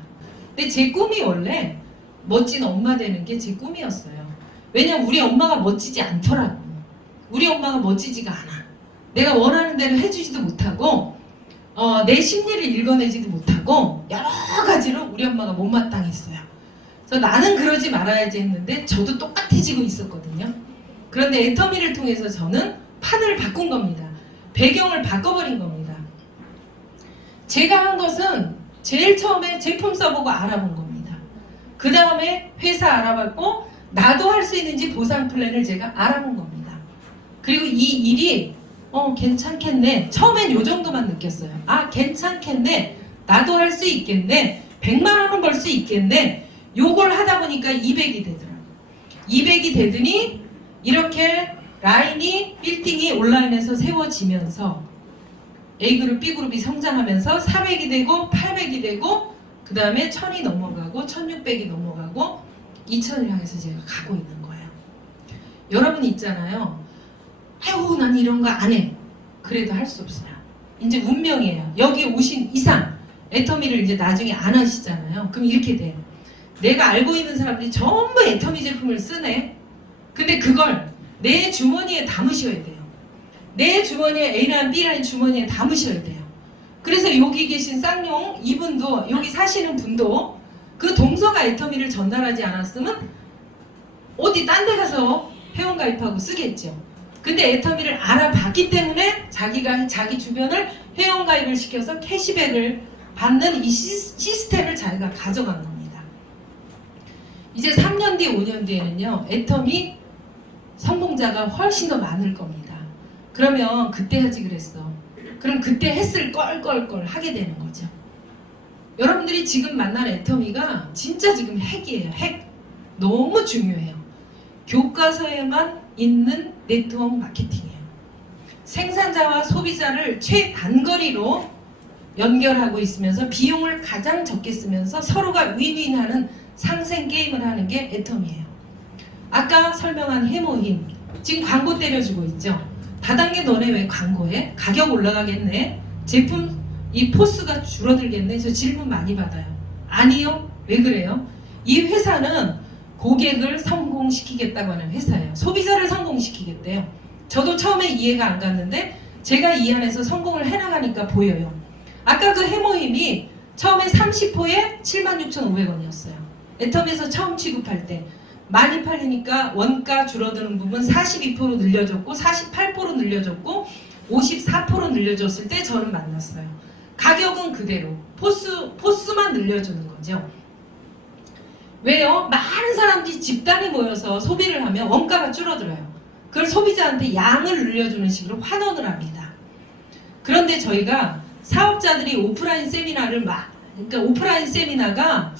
근데 제 꿈이 원래 멋진 엄마 되는 게 제 꿈이었어요. 왜냐면 우리 엄마가 멋지지 않더라고. 우리 엄마가 멋지지가 않아. 내가 원하는 대로 해주지도 못하고 내 심리를 읽어내지도 못하고 여러 가지로 우리 엄마가 못마땅했어요. 그래서 나는 그러지 말아야지 했는데 저도 똑같아지고 있었거든요. 그런데 애터미를 통해서 저는 판을 바꾼 겁니다. 배경을 바꿔버린 겁니다. 제가 한 것은 제일 처음에 제품 써보고 알아본 겁니다. 그 다음에 회사 알아봤고 나도 할 수 있는지 보상 플랜을 제가 알아본 겁니다. 그리고 이 일이 괜찮겠네. 처음엔 요 정도만 느꼈어요. 아 괜찮겠네. 나도 할 수 있겠네. 100만 원은 벌 수 있겠네. 요걸 하다 보니까 200이 되더라고요. 200이 되더니 이렇게 라인이 빌딩이 온라인에서 세워지면서 A그룹, B그룹이 성장하면서 400이 되고 800이 되고 그 다음에 1000이 넘어가고 1600이 넘어가고 2000을 향해서 제가 가고 있는 거예요. 여러분 있잖아요. 아유 난 이런 거 안 해. 그래도 할 수 없어요. 이제 운명이에요. 여기 오신 이상 애터미를 이제 나중에 안 하시잖아요. 그럼 이렇게 돼요. 내가 알고 있는 사람들이 전부 애터미 제품을 쓰네. 근데 그걸 내 주머니에 담으셔야 돼요. 내 주머니에 A라인 B라인 주머니에 담으셔야 돼요. 그래서 여기 계신 쌍용 이분도, 여기 사시는 분도 그 동서가 애터미를 전달하지 않았으면 어디 딴 데 가서 회원가입하고 쓰겠죠. 근데 애터미를 알아봤기 때문에 자기가 자기 주변을 회원가입을 시켜서 캐시백을 받는 이 시스템을 자기가 가져간 겁니다. 이제 3년 뒤, 5년 뒤에는요, 애터미 성공자가 훨씬 더 많을 겁니다. 그러면 그때 하지 그랬어. 그럼 그때 했을 걸 하게 되는 거죠. 여러분들이 지금 만난 애터미가 진짜 지금 핵이에요. 핵. 너무 중요해요. 교과서에만 있는 네트워크 마케팅이에요. 생산자와 소비자를 최단거리로 연결하고 있으면서 비용을 가장 적게 쓰면서 서로가 윈윈하는 상생 게임을 하는 게 애터미예요. 아까 설명한 해모힘, 지금 광고 때려주고 있죠. 다단계 너네 왜 광고해? 가격 올라가겠네? 제품 이 포스가 줄어들겠네? 저 질문 많이 받아요. 아니요. 왜 그래요? 이 회사는 고객을 성공시키겠다고 하는 회사예요. 소비자를 성공시키겠대요. 저도 처음에 이해가 안 갔는데 제가 이 안에서 성공을 해나가니까 보여요. 아까 그 해모힘이 처음에 30호에 76,500원이었어요. 애텀에서 처음 취급할 때 많이 팔리니까 원가 줄어드는 부분 42% 늘려줬고 48% 늘려줬고 54% 늘려줬을 때 저는 만났어요. 가격은 그대로 포스만 늘려주는 거죠. 왜요? 많은 사람들이 집단이 모여서 소비를 하면 원가가 줄어들어요. 그걸 소비자한테 양을 늘려주는 식으로 환원을 합니다. 그런데 저희가 사업자들이 오프라인 세미나를 그러니까 오프라인 세미나가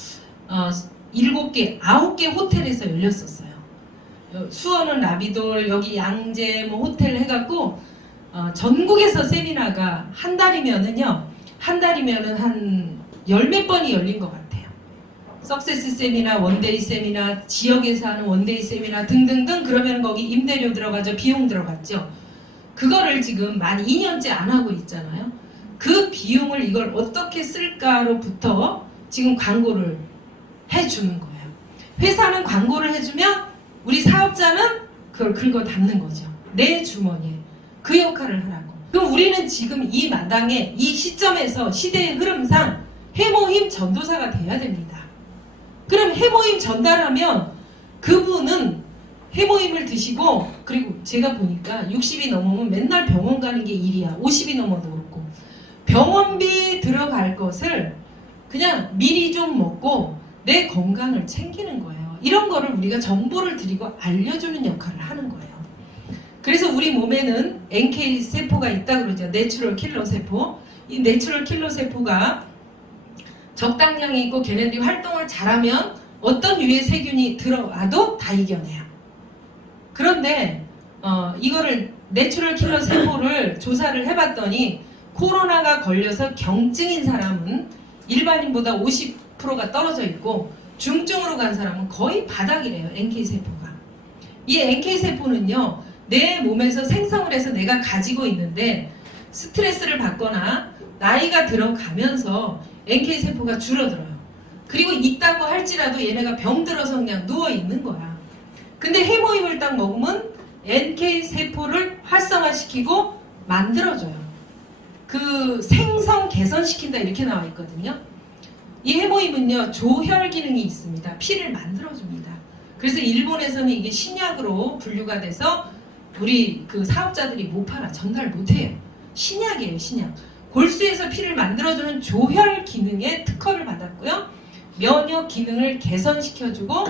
7개, 9개 호텔에서 열렸었어요. 수원은 라비돌, 여기 양재 뭐 호텔 해갖고 전국에서 세미나가 한 달이면은 한 열 몇 번이 열린 것 같아요. 석세스 세미나, 원데이 세미나, 지역에서 하는 원데이 세미나 등등등. 그러면 거기 임대료 들어가죠. 비용 들어갔죠. 그거를 지금 만 2년째 안 하고 있잖아요. 그 비용을 이걸 어떻게 쓸까로부터 지금 광고를 해주는 거예요. 회사는 광고를 해주면 우리 사업자는 그걸 긁어 담는 거죠. 내 주머니에. 그 역할을 하라고. 그럼 우리는 지금 이 마당에 이 시점에서 시대의 흐름상 해모힘 전도사가 돼야 됩니다. 그럼 해모힘 전달하면 그분은 해모힘을 드시고, 그리고 제가 보니까 60이 넘으면 맨날 병원 가는 게 일이야. 50이 넘어도 그렇고. 병원비 들어갈 것을 그냥 미리 좀 먹고 내 건강을 챙기는 거예요. 이런 거를 우리가 정보를 드리고 알려주는 역할을 하는 거예요. 그래서 우리 몸에는 NK 세포가 있다고 그러죠. 내추럴 킬러 세포. 이 내추럴 킬러 세포가 적당량이 있고 걔네들이 활동을 잘하면 어떤 유해 세균이 들어와도 다 이겨내요. 그런데 이거를 내추럴 킬러 세포를 조사를 해봤더니 코로나가 걸려서 경증인 사람은 일반인보다 50%가 떨어져 있고 중증으로 간 사람은 거의 바닥이래요. NK세포가. 이 NK세포는요. 내 몸에서 생성을 해서 내가 가지고 있는데 스트레스를 받거나 나이가 들어가면서 NK세포가 줄어들어요. 그리고 있다고 할지라도 얘네가 병들어서 그냥 누워있는 거야. 근데 해모임을 딱 먹으면 NK세포를 활성화시키고 만들어줘요. 그 생성 개선시킨다 이렇게 나와 있거든요. 이 해모임은요 조혈 기능이 있습니다. 피를 만들어줍니다. 그래서 일본에서는 이게 신약으로 분류가 돼서 우리 그 사업자들이 못 팔아, 전달 못 해요. 신약이에요, 신약. 골수에서 피를 만들어주는 조혈 기능에 특허를 받았고요. 면역 기능을 개선시켜주고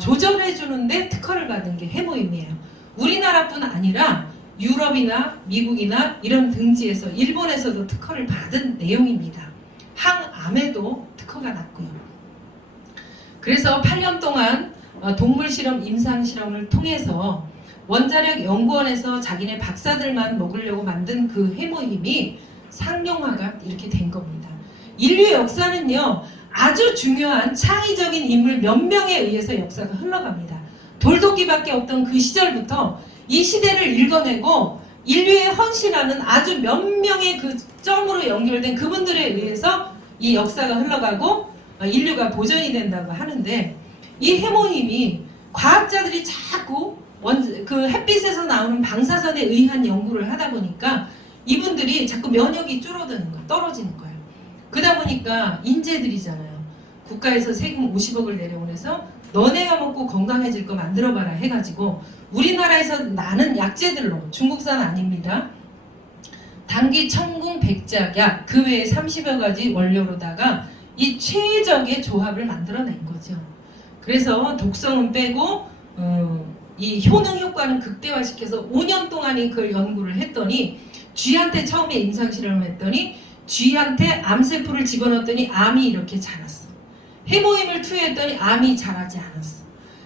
조절해주는데 특허를 받은 게 해모임이에요. 우리나라뿐 아니라 유럽이나 미국이나 이런 등지에서 일본에서도 특허를 받은 내용입니다. 항암에도 특허가 났고요. 그래서 8년 동안 동물 실험, 임상 실험을 통해서 원자력 연구원에서 자기네 박사들만 먹으려고 만든 그 해모임이 상용화가 이렇게 된 겁니다. 인류 역사는요 아주 중요한 창의적인 인물 몇 명에 의해서 역사가 흘러갑니다. 돌도끼밖에 없던 그 시절부터 이 시대를 읽어내고 인류에 헌신하는 아주 몇 명의 그 점으로 연결된 그분들에 의해서 이 역사가 흘러가고 인류가 보존이 된다고 하는데, 이 해모임이 과학자들이 자꾸 그 햇빛에서 나오는 방사선에 의한 연구를 하다 보니까 이분들이 자꾸 면역이 줄어드는 거예요. 떨어지는 거예요. 그러다 보니까 인재들이잖아요. 국가에서 세금 50억을 내려오면서 너네가 먹고 건강해질 거 만들어봐라 해가지고 우리나라에서 나는 약재들로, 중국산 아닙니다, 당귀, 청궁, 백작약 그 외에 30여 가지 원료로다가 이 최적의 조합을 만들어낸 거죠. 그래서 독성은 빼고 이 효능 효과는 극대화시켜서 5년 동안 그걸 연구를 했더니, 쥐한테 처음에 임상실험을 했더니 쥐한테 암세포를 집어넣었더니 암이 이렇게 자랐어. 해모임을 투여했더니 암이 자라지 않았어.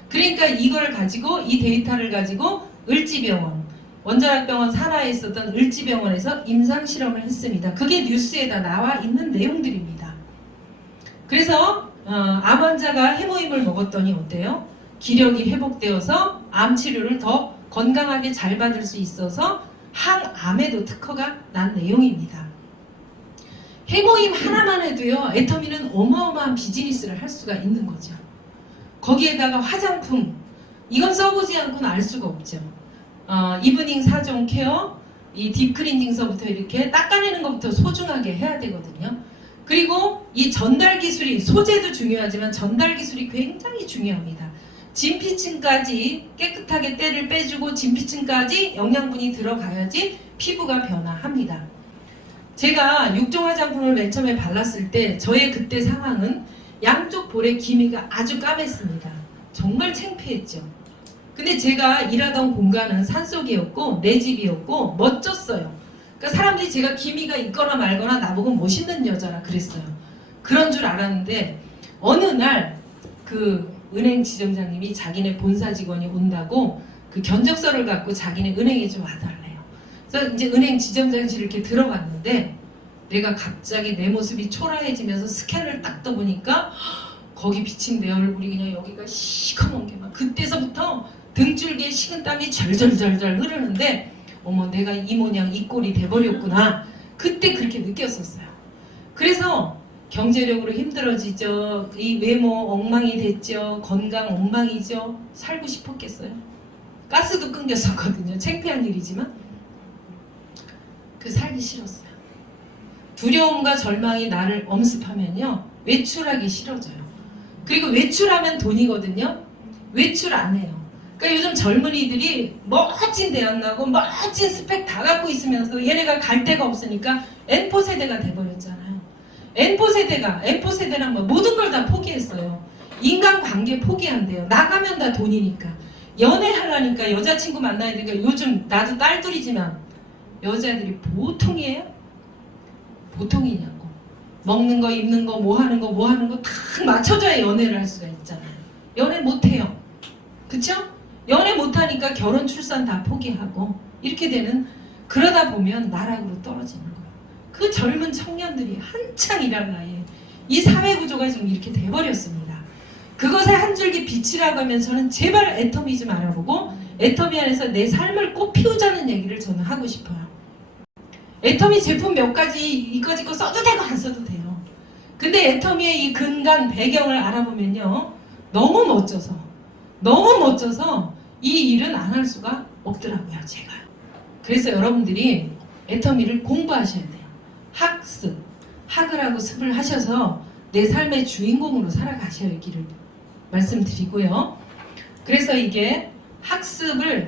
그러니까 이걸 가지고, 이 데이터를 가지고 을지병원, 원자력병원 산하에 있었던 을지병원에서 임상실험을 했습니다. 그게 뉴스에다 나와 있는 내용들입니다. 그래서 암 환자가 해모임을 먹었더니 어때요? 기력이 회복되어서 암 치료를 더 건강하게 잘 받을 수 있어서 항암에도 특허가 난 내용입니다. 해모임 하나만 해도요, 애터미는 어마어마한 비즈니스를 할 수가 있는 거죠. 거기에다가 화장품, 이건 써보지 않고는 알 수가 없죠. 이브닝 4종 케어, 이 딥클렌징서부터 이렇게 닦아내는 것부터 소중하게 해야 되거든요. 그리고 이 전달 기술이, 소재도 중요하지만 전달 기술이 굉장히 중요합니다. 진피층까지 깨끗하게 때를 빼주고 진피층까지 영양분이 들어가야지 피부가 변화합니다. 제가 6종 화장품을 맨 처음에 발랐을 때 저의 그때 상황은 양쪽 볼의 기미가 아주 까맸습니다. 정말 창피했죠. 근데 제가 일하던 공간은 산속이었고 내 집이었고 멋졌어요. 그러니까 사람들이 제가 기미가 있거나 말거나 나보고 멋있는 여자라 그랬어요. 그런 줄 알았는데 어느 날 그 은행 지점장님이 자기네 본사 직원이 온다고 그 견적서를 갖고 자기네 은행에 좀 와달래요. 그래서 이제 은행 지점장실 이렇게 들어갔는데 내가 갑자기 내 모습이 초라해지면서 스캔을 딱 떠보니까 거기 비친 내 얼굴이 그냥 여기가 시커먼 게 막, 그때서부터 등줄기에 식은땀이 절절절절 흐르는데 어머, 내가 이 모양 이 꼴이 돼버렸구나. 그때 그렇게 느꼈었어요. 그래서 경제력으로 힘들어지죠. 이 외모 엉망이 됐죠. 건강 엉망이죠. 살고 싶었겠어요? 가스도 끊겼었거든요. 창피한 일이지만 그 살기 싫었어요. 두려움과 절망이 나를 엄습하면요, 외출하기 싫어져요. 그리고 외출하면 돈이거든요. 외출 안 해요. 그러니까 요즘 젊은이들이 멋진 대학 나고 멋진 스펙 다 갖고 있으면서 얘네가 갈 데가 없으니까 N4 세대가 돼버렸잖아요. N4 세대란 뭐 모든 걸 다 포기했어요. 인간관계 포기한대요. 나가면 다 돈이니까. 연애하려니까, 여자친구 만나야 되니까, 요즘 나도 딸둘이지만 여자들이 보통이에요? 보통이냐고. 먹는 거, 입는 거, 뭐 하는 거 다 맞춰줘야 연애를 할 수가 있잖아요. 연애 못해요. 그쵸? 연애 못하니까 결혼, 출산 다 포기하고 이렇게 되는, 그러다 보면 나락으로 떨어지는 거예요. 그 젊은 청년들이 한창 일할 나이에 이 사회구조가 지금 이렇게 돼버렸습니다. 그것에 한 줄기 빛이라고 하면서는 제발 애터미 좀 알아보고 애터미 안에서 내 삶을 꽃 피우자는 얘기를 저는 하고 싶어요. 애터미 제품 몇 가지 이거저거 써도 되고 안 써도 돼요. 근데 애터미의 이 근간 배경을 알아보면요, 너무 멋져서 이 일은 안 할 수가 없더라고요, 제가. 그래서 여러분들이 애터미를 공부하셔야 돼요. 학을 하고 습을 하셔서 내 삶의 주인공으로 살아가셔야기를 말씀드리고요. 그래서 이게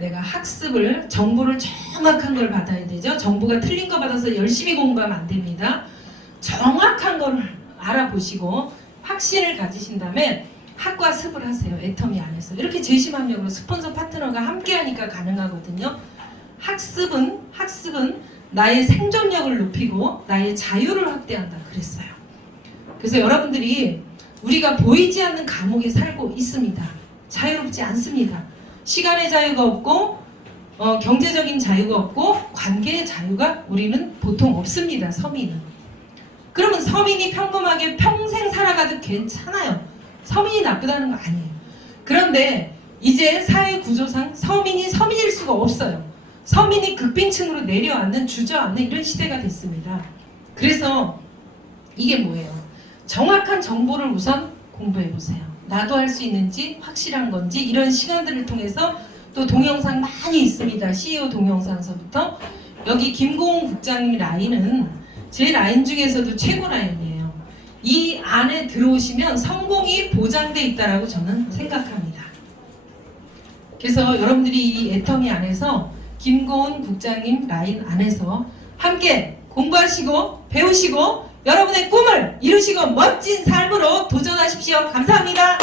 내가 학습을, 정보를 정확한 걸 받아야 되죠. 정보가 틀린 거 받아서 열심히 공부하면 안 됩니다. 정확한 걸 알아보시고 확신을 가지신 다음에 학과 습을 하세요. 애터미 안에서. 이렇게 재심합력으로 스폰서 파트너가 함께 하니까 가능하거든요. 학습은 나의 생존력을 높이고 나의 자유를 확대한다 그랬어요. 그래서 여러분들이, 우리가 보이지 않는 감옥에 살고 있습니다. 자유롭지 않습니다. 시간의 자유가 없고 경제적인 자유가 없고 관계의 자유가 우리는 보통 없습니다. 서민은. 그러면 서민이 평범하게 평생 살아가도 괜찮아요. 서민이 나쁘다는 거 아니에요. 그런데 이제 사회 구조상 서민이 서민일 수가 없어요. 서민이 극빈층으로 내려앉는 주저앉는 이런 시대가 됐습니다. 그래서 이게 뭐예요? 정확한 정보를 우선 공부해보세요. 나도 할 수 있는지 확실한 건지 이런 시간들을 통해서 또 동영상 많이 있습니다. CEO 동영상서부터 여기 김고은 국장님 라인은 제 라인 중에서도 최고 라인이에요. 이 안에 들어오시면 성공이 보장돼 있다라고 저는 생각합니다. 그래서 여러분들이 이 애터미 안에서 김고은 국장님 라인 안에서 함께 공부하시고 배우시고 여러분의 꿈을 이루시고 멋진 삶으로 도전하십시오. 감사합니다.